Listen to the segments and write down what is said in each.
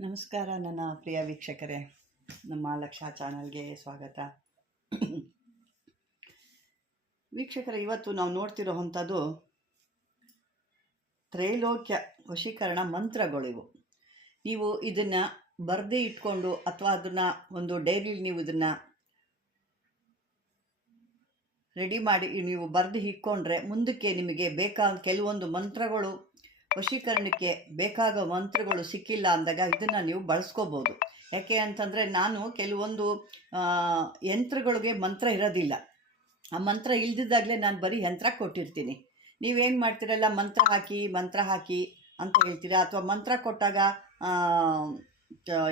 ನಮಸ್ಕಾರ ನನ್ನ ಪ್ರಿಯ ವೀಕ್ಷಕರೇ, ನಮ್ಮ ಲಕ್ಷ ಚಾನಲ್ಗೆ ಸ್ವಾಗತ. ವೀಕ್ಷಕರೇ, ಇವತ್ತು ನಾವು ನೋಡ್ತಿರೋ ಅಂಥದ್ದು ತ್ರೈಲೋಕ್ಯ ವಶೀಕರಣ ಮಂತ್ರಗಳಿವು. ನೀವು ಇದನ್ನು ಬರೆದೇ ಇಟ್ಕೊಂಡು ಅಥವಾ ಅದನ್ನು ಒಂದು ಡೈರಿಲಿ ನೀವು ಇದನ್ನು ರೆಡಿ ಮಾಡಿ ನೀವು ಬರೆದು ಇಟ್ಕೊಂಡ್ರೆ ಮುಂದಕ್ಕೆ ನಿಮಗೆ ಬೇಕಾದ ಕೆಲವೊಂದು ಮಂತ್ರಗಳು, ವಶೀಕರಣಕ್ಕೆ ಬೇಕಾಗೋ ಮಂತ್ರಗಳು ಸಿಕ್ಕಿಲ್ಲ ಅಂದಾಗ ಇದನ್ನು ನೀವು ಬಳಸ್ಕೋಬೋದು. ಯಾಕೆ ಅಂತಂದರೆ ನಾನು ಕೆಲವೊಂದು ಯಂತ್ರಗಳಿಗೆ ಮಂತ್ರ ಇರೋದಿಲ್ಲ. ಆ ಮಂತ್ರ ಇಲ್ದಿದ್ದಾಗಲೇ ನಾನು ಬರೀ ಯಂತ್ರ ಕೊಟ್ಟಿರ್ತೀನಿ. ನೀವೇನು ಮಾಡ್ತೀರಲ್ಲ, ಮಂತ್ರ ಹಾಕಿ ಅಂತ ಹೇಳ್ತೀರಾ, ಅಥವಾ ಮಂತ್ರ ಕೊಟ್ಟಾಗ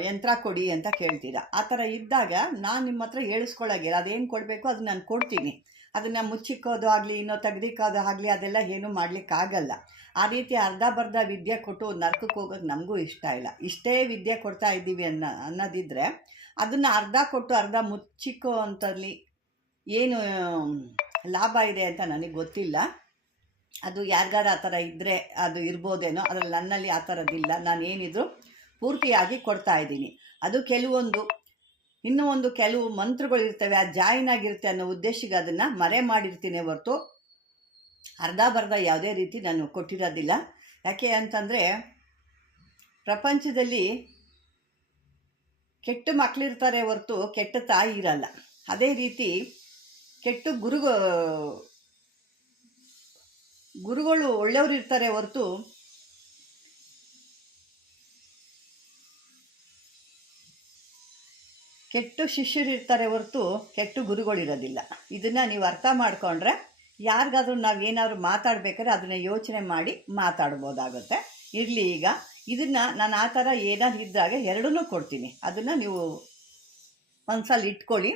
ಯಂತ್ರ ಕೊಡಿ ಅಂತ ಕೇಳ್ತೀರಾ. ಆ ಥರ ಇದ್ದಾಗ ನಾನು ನಿಮ್ಮ ಹತ್ರ ಹೇಳಿಸ್ಕೊಳ್ಳೋಗಿಲ್ಲ. ಅದೇನು ಕೊಡಬೇಕು ಅದು ನಾನು ಕೊಡ್ತೀನಿ. ಅದನ್ನು ಮುಚ್ಚಿಕ್ಕೋದು ಆಗಲಿ ಇನ್ನೂ ತೆಗ್ದಿಕ್ಕೋದು ಆಗಲಿ ಅದೆಲ್ಲ ಏನೂ ಮಾಡಲಿಕ್ಕಾಗಲ್ಲ. ಆ ರೀತಿ ಅರ್ಧ ಬರ್ಧ ವಿದ್ಯೆ ಕೊಟ್ಟು ನರ್ಕಕ್ಕೆ ಹೋಗೋಕ್ಕೆ ನಮಗೂ ಇಷ್ಟ ಇಲ್ಲ. ಇಷ್ಟೇ ವಿದ್ಯೆ ಕೊಡ್ತಾ ಇದ್ದೀವಿ ಅನ್ನೋದಿದ್ದರೆ ಅದನ್ನು ಅರ್ಧ ಕೊಟ್ಟು ಅರ್ಧ ಮುಚ್ಚಿಕ್ಕೋ ಅಂತಲ್ಲಿ ಏನು ಲಾಭ ಇದೆ ಅಂತ ನನಗೆ ಗೊತ್ತಿಲ್ಲ. ಅದು ಯಾರಿಗಾರ ಆ ಥರ ಇದ್ದರೆ ಅದು ಇರ್ಬೋದೇನೋ. ಅದರಲ್ಲಿ ನನ್ನಲ್ಲಿ ಆ ಥರದ್ದಿಲ್ಲ. ನಾನು ಏನಿದ್ರು ಪೂರ್ತಿಯಾಗಿ ಕೊಡ್ತಾ ಇದ್ದೀನಿ. ಅದು ಕೆಲವು ಮಂತ್ರಗಳು ಇರ್ತವೆ, ಅದು ಜಾಯಿನ್ ಆಗಿರುತ್ತೆ ಅನ್ನೋ ಉದ್ದೇಶಕ್ಕೆ ಅದನ್ನು ಮರೆ ಮಾಡಿರ್ತೀನಿ ಹೊರತು ಅರ್ಧ ಬರ್ಧ ಯಾವುದೇ ರೀತಿ ನಾನು ಕೊಟ್ಟಿರೋದಿಲ್ಲ. ಯಾಕೆ ಅಂತಂದರೆ ಪ್ರಪಂಚದಲ್ಲಿ ಕೆಟ್ಟ ಮಕ್ಕಳಿರ್ತಾರೆ ಹೊರತು ಕೆಟ್ಟ ತಾಯಿ ಇರಲ್ಲ. ಅದೇ ರೀತಿ ಕೆಟ್ಟ ಗುರುಗಳು ಒಳ್ಳೆಯವರು ಇರ್ತಾರೆ ಹೊರತು ಕೆಟ್ಟ ಶಿಷ್ಯರು ಇರ್ತಾರೆ ಹೊರತು ಕೆಟ್ಟ ಗುರುಗಳಿರೋದಿಲ್ಲ. ಇದನ್ನು ನೀವು ಅರ್ಥ ಮಾಡಿಕೊಂಡ್ರೆ ಯಾರಿಗಾದ್ರೂ ನಾವು ಏನಾದ್ರು ಮಾತಾಡಬೇಕಾದ್ರೆ ಅದನ್ನು ಯೋಚನೆ ಮಾಡಿ ಮಾತಾಡ್ಬೋದಾಗುತ್ತೆ. ಇರಲಿ, ಈಗ ಇದನ್ನು ನಾನು ಆ ಥರ ಏನಾದ್ರು ಇದ್ದಾಗ ಎರಡನ್ನೂ ಕೊಡ್ತೀನಿ. ಅದನ್ನು ನೀವು ಮನಸ್ಸಲ್ಲಿ ಇಟ್ಕೊಳ್ಳಿ.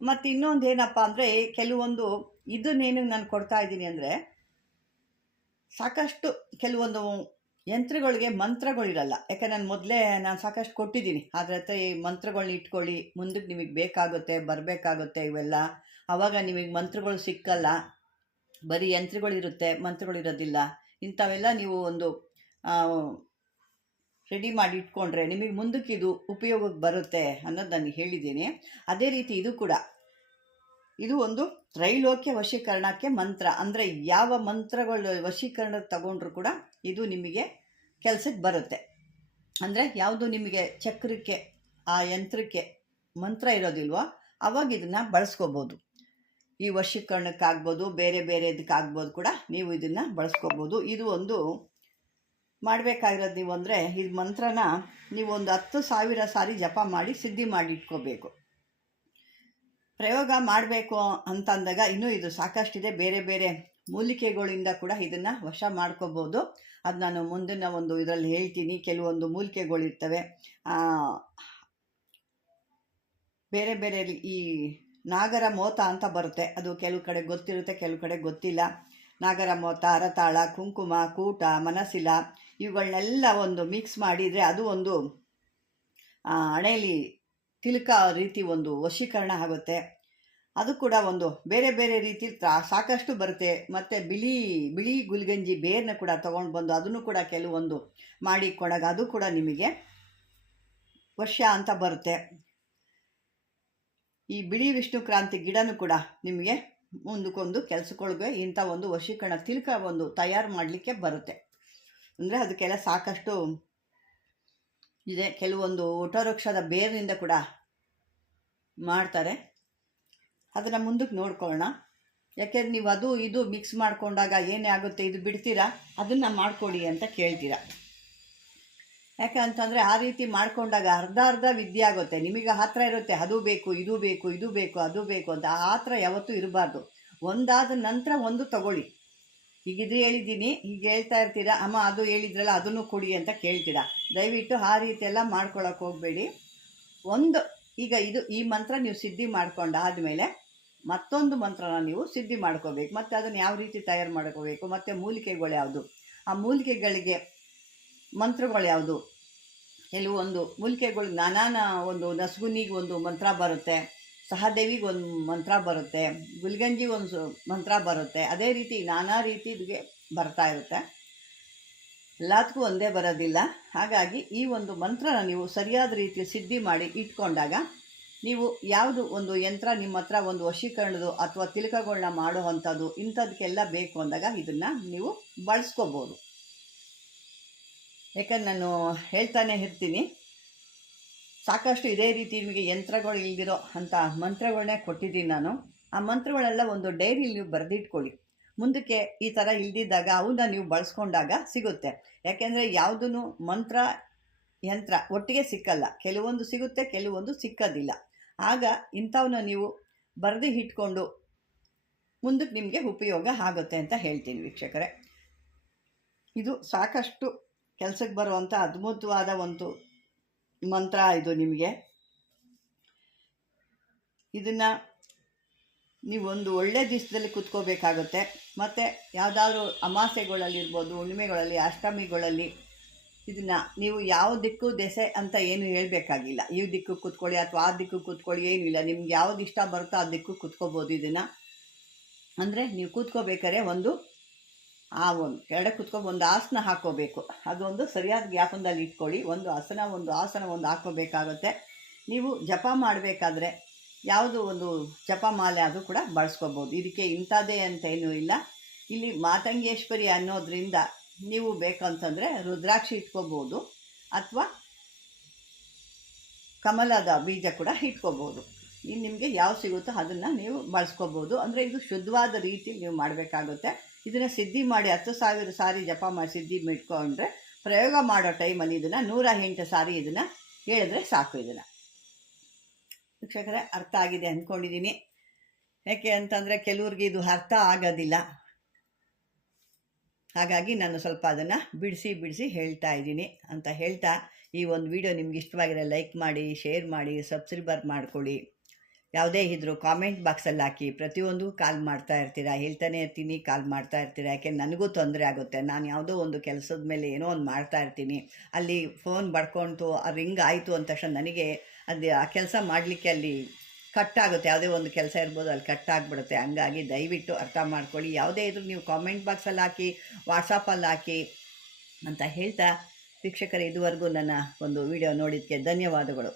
ಮತ್ತು ಇನ್ನೊಂದು ಏನಪ್ಪ ಅಂದರೆ, ಕೆಲವೊಂದು ಇದನ್ನೇನು ನಾನು ಕೊಡ್ತಾ ಇದ್ದೀನಿ ಅಂದರೆ, ಸಾಕಷ್ಟು ಕೆಲವೊಂದು ಯಂತ್ರಗಳಿಗೆ ಮಂತ್ರಗಳಿರಲ್ಲ. ಯಾಕೆ ನಾನು ಸಾಕಷ್ಟು ಕೊಟ್ಟಿದ್ದೀನಿ. ಆದರೆ ಈ ಮಂತ್ರಗಳನ್ನ ಇಟ್ಕೊಳ್ಳಿ, ಮುಂದಕ್ಕೆ ನಿಮಗೆ ಬರಬೇಕಾಗುತ್ತೆ ಇವೆಲ್ಲ. ಆವಾಗ ನಿಮಗೆ ಮಂತ್ರಗಳು ಸಿಕ್ಕಲ್ಲ, ಬರೀ ಯಂತ್ರಗಳಿರುತ್ತೆ, ಮಂತ್ರಗಳಿರೋದಿಲ್ಲ. ಇಂಥವೆಲ್ಲ ನೀವು ಒಂದು ರೆಡಿ ಮಾಡಿ ಇಟ್ಕೊಂಡ್ರೆ ನಿಮಗೆ ಮುಂದಕ್ಕೆ ಇದು ಉಪಯೋಗಕ್ಕೆ ಬರುತ್ತೆ ಅನ್ನೋದು ನಾನು ಹೇಳಿದ್ದೀನಿ. ಅದೇ ರೀತಿ ಇದು ಒಂದು ತ್ರೈಲೋಕ್ಯ ವಶೀಕರಣಕ್ಕೆ ಮಂತ್ರ. ಅಂದರೆ ಯಾವ ಮಂತ್ರಗಳು ವಶೀಕರಣ ತಗೊಂಡ್ರು ಕೂಡ ಇದು ನಿಮಗೆ ಕೆಲಸಕ್ಕೆ ಬರುತ್ತೆ. ಅಂದರೆ ಯಾವುದು ನಿಮಗೆ ಚಕ್ರಕ್ಕೆ, ಆ ಯಂತ್ರಕ್ಕೆ ಮಂತ್ರ ಇರೋದಿಲ್ವೋ ಅವಾಗ ಇದನ್ನು ಬಳಸ್ಕೋಬೋದು. ಈ ವಶೀಕರಣಕ್ಕಾಗ್ಬೋದು, ಬೇರೆ ಇದಕ್ಕಾಗ್ಬೋದು ಕೂಡ ನೀವು ಇದನ್ನು ಬಳಸ್ಕೋಬೋದು. ಇದು ಒಂದು ಮಾಡಬೇಕಾಗಿರೋದು ನೀವು ಅಂದರೆ, ಈ ಮಂತ್ರನ ನೀವು ಒಂದು 10,000 ಸಾರಿ ಜಪ ಮಾಡಿ ಸಿದ್ಧಿ ಮಾಡಿ ಇಟ್ಕೋಬೇಕು. ಪ್ರಯೋಗ ಮಾಡಬೇಕು ಅಂತಂದಾಗ ಇನ್ನೂ ಇದು ಸಾಕಷ್ಟಿದೆ. ಬೇರೆ ಮೂಲಿಕೆಗಳಿಂದ ಕೂಡ ಇದನ್ನು ವಶ ಮಾಡ್ಕೋಬೋದು. ಅದು ನಾನು ಮುಂದಿನ ಒಂದು ಇದರಲ್ಲಿ ಹೇಳ್ತೀನಿ. ಕೆಲವೊಂದು ಮೂಲಿಕೆಗಳಿರ್ತವೆ, ಬೇರೆ ಈ ನಾಗರ ಮೋತ ಅಂತ ಬರುತ್ತೆ. ಅದು ಕೆಲವು ಕಡೆ ಗೊತ್ತಿರುತ್ತೆ, ಕೆಲವು ಕಡೆ ಗೊತ್ತಿಲ್ಲ. ನಾಗರ ಮೋತ, ಅರತಾಳ, ಕುಂಕುಮ, ಕೂಟ, ಮನಸಿಲ ಇವುಗಳನ್ನೆಲ್ಲ ಒಂದು ಮಿಕ್ಸ್ ಮಾಡಿದರೆ ಅದು ಒಂದು ಹಣೆಯಲ್ಲಿ ತಿಲಕ ರೀತಿ ಒಂದು ವಶೀಕರಣ ಆಗುತ್ತೆ. ಅದು ಕೂಡ ಒಂದು ಬೇರೆ ರೀತಿ ಸಾಕಷ್ಟು ಬರುತ್ತೆ. ಮತ್ತು ಬಿಳಿ ಗುಲ್ಗಂಜಿ ಬೇರನ್ನ ಕೂಡ ತೊಗೊಂಡು ಬಂದು ಅದನ್ನು ಕೂಡ ಕೆಲವೊಂದು ಮಾಡಿ ಕೊಡಾಗ ಅದು ಕೂಡ ನಿಮಗೆ ವಶ ಅಂತ ಬರುತ್ತೆ. ಈ ಬಿಳಿ ವಿಷ್ಣು ಕ್ರಾಂತಿ ಗಿಡನೂ ಕೂಡ ನಿಮಗೆ ಮುಂದಕ್ಕೊಂದು ಕೆಲಸಗಳಿಗೆ ಇಂಥ ಒಂದು ವಶೀಕರಣ ತಿಲಕ ಒಂದು ತಯಾರು ಮಾಡಲಿಕ್ಕೆ ಬರುತ್ತೆ. ಅಂದರೆ ಅದಕ್ಕೆಲ್ಲ ಸಾಕಷ್ಟು ಇದೆ. ಕೆಲವೊಂದು ವಟವೃಕ್ಷದ ಬೇರಿನಿಂದ ಕೂಡ ಮಾಡ್ತಾರೆ. ಅದನ್ನು ಮುಂದಕ್ಕೆ ನೋಡ್ಕೊಳ್ಳೋಣ. ಯಾಕೆಂದ್ರೆ ನೀವು ಅದು ಇದು ಮಿಕ್ಸ್ ಮಾಡಿಕೊಂಡಾಗ ಏನೇ ಆಗುತ್ತೆ, ಇದು ಬಿಡ್ತೀರಾ, ಅದನ್ನು ಮಾಡ್ಕೊಳ್ಳಿ ಅಂತ ಕೇಳ್ತೀರಾ. ಯಾಕೆ ಅಂತಂದರೆ ಆ ರೀತಿ ಮಾಡಿಕೊಂಡಾಗ ಅರ್ಧ ವಿದ್ಯೆ ಆಗುತ್ತೆ. ನಿಮಗೆ ಹತ್ರ ಇರುತ್ತೆ, ಅದು ಬೇಕು, ಇದು ಬೇಕು, ಅದು ಬೇಕು ಅಂತ. ಆ ಥರ ಯಾವತ್ತೂ ಇರಬಾರ್ದು. ಒಂದಾದ ನಂತರ ಒಂದು ತಗೊಳ್ಳಿ. ಈಗ ಇದು ಹೇಳಿದ್ದೀನಿ, ಈಗ ಹೇಳ್ತಾ ಇರ್ತೀರಾ, ಅಮ್ಮ ಅದು ಹೇಳಿದ್ರಲ್ಲ ಅದನ್ನು ಕೊಡಿ ಅಂತ ಕೇಳ್ತೀರಾ. ದಯವಿಟ್ಟು ಆ ರೀತಿ ಎಲ್ಲ ಮಾಡ್ಕೊಳಕ್ಕೆ ಹೋಗಬೇಡಿ. ಈಗ ಈ ಮಂತ್ರ ನೀವು ಸಿದ್ಧಿ ಮಾಡ್ಕೊಂಡಾದಮೇಲೆ ಮತ್ತೊಂದು ಮಂತ್ರನ ನೀವು ಸಿದ್ಧಿ ಮಾಡ್ಕೋಬೇಕು. ಮತ್ತು ಅದನ್ನು ಯಾವ ರೀತಿ ತಯಾರು ಮಾಡ್ಕೋಬೇಕು, ಮತ್ತು ಮೂಲಿಕೆಗಳು ಯಾವುದು, ಆ ಮೂಲಿಕೆಗಳಿಗೆ ಮಂತ್ರಗಳು ಯಾವುದು. ಕೆಲವೊಂದು ಮೂಲಿಕೆಗಳು ಒಂದು ನಸ್ಗುನಿಗೆ ಒಂದು ಮಂತ್ರ ಬರುತ್ತೆ, ಸಹದೇವಿಗೆ ಒಂದು ಮಂತ್ರ ಬರುತ್ತೆ, ಗುಲ್ಗಂಜಿ ಒಂದು ಮಂತ್ರ ಬರುತ್ತೆ. ಅದೇ ರೀತಿ ನಾನಾ ರೀತಿ ಇದಕ್ಕೆ ಬರ್ತಾ ಇರುತ್ತೆ. ಎಲ್ಲದಕ್ಕೂ ಒಂದೇ ಬರೋದಿಲ್ಲ. ಹಾಗಾಗಿ ಈ ಒಂದು ಮಂತ್ರನ ನೀವು ಸರಿಯಾದ ರೀತಿಯಲ್ಲಿ ಸಿದ್ಧಿ ಮಾಡಿ ಇಟ್ಕೊಂಡಾಗ ನೀವು ಯಾವುದು ಒಂದು ಯಂತ್ರ ನಿಮ್ಮ ಹತ್ರ ಒಂದು ವಶೀಕರಣದ್ದು ಅಥವಾ ತಿಲಕಗಳನ್ನ ಮಾಡುವಂಥದ್ದು ಇಂಥದಕ್ಕೆಲ್ಲ ಬೇಕು ಅಂದಾಗ ಇದನ್ನು ನೀವು ಬಳಸ್ಕೋಬೋದು. ಯಾಕಂದ್ರೆ ನಾನು ಹೇಳ್ತಾನೆ ಇರ್ತೀನಿ, ಸಾಕಷ್ಟು ಇದೇ ರೀತಿ ನಿಮಗೆ ಯಂತ್ರಗಳು ಇಲ್ದಿರೋ ಅಂಥ ಮಂತ್ರಗಳನ್ನೇ ಕೊಟ್ಟಿದ್ದೀನಿ ನಾನು. ಆ ಮಂತ್ರಗಳೆಲ್ಲ ಒಂದು ಡೈರಿಲಿ ನೀವು ಬರೆದಿಟ್ಕೊಳ್ಳಿ. ಮುಂದಕ್ಕೆ ಈ ಥರ ಇಲ್ದಿದ್ದಾಗ ಅವನ್ನ ನೀವು ಬಳಸ್ಕೊಂಡಾಗ ಸಿಗುತ್ತೆ. ಯಾಕೆಂದರೆ ಯಾವುದೂ ಮಂತ್ರ ಯಂತ್ರ ಒಟ್ಟಿಗೆ ಸಿಕ್ಕಲ್ಲ, ಕೆಲವೊಂದು ಸಿಗುತ್ತೆ, ಕೆಲವೊಂದು ಸಿಕ್ಕೋದಿಲ್ಲ. ಆಗ ಇಂಥವನ್ನ ನೀವು ಬರೆದು ಇಟ್ಕೊಂಡು ಮುಂದಕ್ಕೆ ನಿಮಗೆ ಉಪಯೋಗ ಆಗುತ್ತೆ ಅಂತ ಹೇಳ್ತೀನಿ ವೀಕ್ಷಕರೇ. ಇದು ಸಾಕಷ್ಟು ಕೆಲಸಕ್ಕೆ ಬರುವಂಥ ಅದ್ಭುತವಾದ ಒಂದು ಮಂತ್ರ ಇದು. ನಿಮಗೆ ಇದನ್ನು ನೀವು ಒಂದು ಒಳ್ಳೆ ದಿವಸದಲ್ಲಿ ಕೂತ್ಕೋಬೇಕಾಗುತ್ತೆ. ಮತ್ತು ಯಾವುದಾದ್ರೂ ಅಮಾಸೆಗಳಲ್ಲಿರ್ಬೋದು, ಹುಣ್ಣಿಮೆಗಳಲ್ಲಿ, ಅಷ್ಟಮಿಗಳಲ್ಲಿ ಇದನ್ನು ನೀವು ಯಾವ ದಿಕ್ಕು ದೆಸೆ ಅಂತ ಏನು ಹೇಳಬೇಕಾಗಿಲ್ಲ. ಈ ದಿಕ್ಕು ಕೂತ್ಕೊಳ್ಳಿ ಅಥವಾ ಆ ದಿಕ್ಕು ಕೂತ್ಕೊಳ್ಳಿ, ಏನೂ ಇಲ್ಲ. ನಿಮ್ಗೆ ಯಾವ್ದು ಇಷ್ಟ ಬರುತ್ತೋ ಆ ದಿಕ್ಕು ಕೂತ್ಕೋಬೋದು. ಇದನ್ನು ಅಂದರೆ ನೀವು ಕೂತ್ಕೋಬೇಕಾದ್ರೆ ಒಂದು ಕೆಳಗೆ ಕೂತ್ಕೊಂಡು ಒಂದು ಆಸನ ಹಾಕ್ಕೋಬೇಕು. ಅದೊಂದು ಸರಿಯಾದ ಗ್ಯಾಪಂದಲ್ಲಿ ಇಟ್ಕೊಳ್ಳಿ. ಒಂದು ಆಸನ ಒಂದು ಹಾಕ್ಕೋಬೇಕಾಗುತ್ತೆ. ನೀವು ಜಪ ಮಾಡಬೇಕಾದ್ರೆ ಯಾವುದು ಒಂದು ಜಪಮಾಲೆ ಅದು ಕೂಡ ಬಳಸ್ಕೋಬೋದು. ಇದಕ್ಕೆ ಇಂಥದ್ದೇ ಅಂತ ಏನೂ ಇಲ್ಲ. ಇಲ್ಲಿ ಮಾತಂಗೇಶ್ವರಿ ಅನ್ನೋದ್ರಿಂದ ನೀವು ಬೇಕಂತಂದರೆ ರುದ್ರಾಕ್ಷಿ ಇಟ್ಕೋಬೋದು ಅಥವಾ ಕಮಲದ ಬೀಜ ಕೂಡ ಇಟ್ಕೋಬೋದು. ಇನ್ನು ನಿಮಗೆ ಯಾವ ಸಿಗುತ್ತೋ ಅದನ್ನು ನೀವು ಬಳಸ್ಕೋಬೋದು. ಅಂದರೆ ಇದು ಶುದ್ಧವಾದ ರೀತಿಯಲ್ಲಿ ನೀವು ಮಾಡಬೇಕಾಗುತ್ತೆ. ಇದನ್ನು ಸಿದ್ಧಿ ಮಾಡಿ 10,000 ಸಾರಿ ಜಪ ಮಾಡಿ ಸಿದ್ಧಿ ಇಟ್ಕೊಂಡ್ರೆ ಪ್ರಯೋಗ ಮಾಡೋ ಟೈಮಲ್ಲಿ ಇದನ್ನು 108 ಸಾರಿ ಇದನ್ನು ಹೇಳಿದ್ರೆ ಸಾಕು. ಇದನ್ನು ವೀಕ್ಷಕರೇ ಅರ್ಥ ಆಗಿದೆ ಅಂದ್ಕೊಂಡಿದ್ದೀನಿ. ಯಾಕೆ ಅಂತಂದರೆ ಕೆಲವ್ರಿಗೆ ಇದು ಅರ್ಥ ಆಗೋದಿಲ್ಲ. ಹಾಗಾಗಿ ನಾನು ಸ್ವಲ್ಪ ಅದನ್ನು ಬಿಡಿಸಿ ಹೇಳ್ತಾ ಇದ್ದೀನಿ ಅಂತ ಹೇಳ್ತಾ, ಈ ಒಂದು ವಿಡಿಯೋ ನಿಮ್ಗೆ ಇಷ್ಟವಾಗಿರೋ ಲೈಕ್ ಮಾಡಿ, ಶೇರ್ ಮಾಡಿ, ಸಬ್ಸ್ಕ್ರೈಬರ್ ಮಾಡ್ಕೊಳ್ಳಿ. ಯಾವುದೇ ಇದ್ದರೂ ಕಾಮೆಂಟ್ ಬಾಕ್ಸಲ್ಲಿ ಹಾಕಿ. ಪ್ರತಿಯೊಂದು ಕಾಲ್ ಮಾಡ್ತಾ ಇರ್ತೀರಾ, ಹೇಳ್ತಾನೆ ಇರ್ತೀನಿ, ಕಾಲ್ ಮಾಡ್ತಾ ಇರ್ತೀರಾ. ಯಾಕೆ ನನಗೂ ತೊಂದರೆ ಆಗುತ್ತೆ. ನಾನು ಯಾವುದೋ ಒಂದು ಕೆಲಸದ ಮೇಲೆ ಏನೋ ಒಂದು ಮಾಡ್ತಾ ಇರ್ತೀನಿ, ಅಲ್ಲಿ ಫೋನ್ ಬಡ್ಕೊಳ್ತು ರಿಂಗ್ ಆಯಿತು ಅಂದ ತಕ್ಷಣ ನನಗೆ ಅದು ಆ ಕೆಲಸ ಮಾಡಲಿಕ್ಕೆ ಅಲ್ಲಿ ಕಟ್ಟಾಗುತ್ತೆ. ಯಾವುದೇ ಒಂದು ಕೆಲಸ ಇರ್ಬೋದು, ಅಲ್ಲಿ ಕಟ್ಟಾಗ್ಬಿಡುತ್ತೆ. ಹಂಗಾಗಿ ದಯವಿಟ್ಟು ಅರ್ಥ ಮಾಡ್ಕೊಳ್ಳಿ. ಯಾವುದೇ ಇದ್ರೂ ನೀವು ಕಾಮೆಂಟ್ ಬಾಕ್ಸಲ್ಲಿ ಹಾಕಿ, ವಾಟ್ಸಪ್ಪಲ್ಲಿ ಹಾಕಿ ಅಂತ ಹೇಳ್ತಾ, ವೀಕ್ಷಕರೇ ಇದುವರೆಗೂ ನನ್ನ ಒಂದು ವಿಡಿಯೋ ನೋಡಿದ್ದಕ್ಕೆ ಧನ್ಯವಾದಗಳು.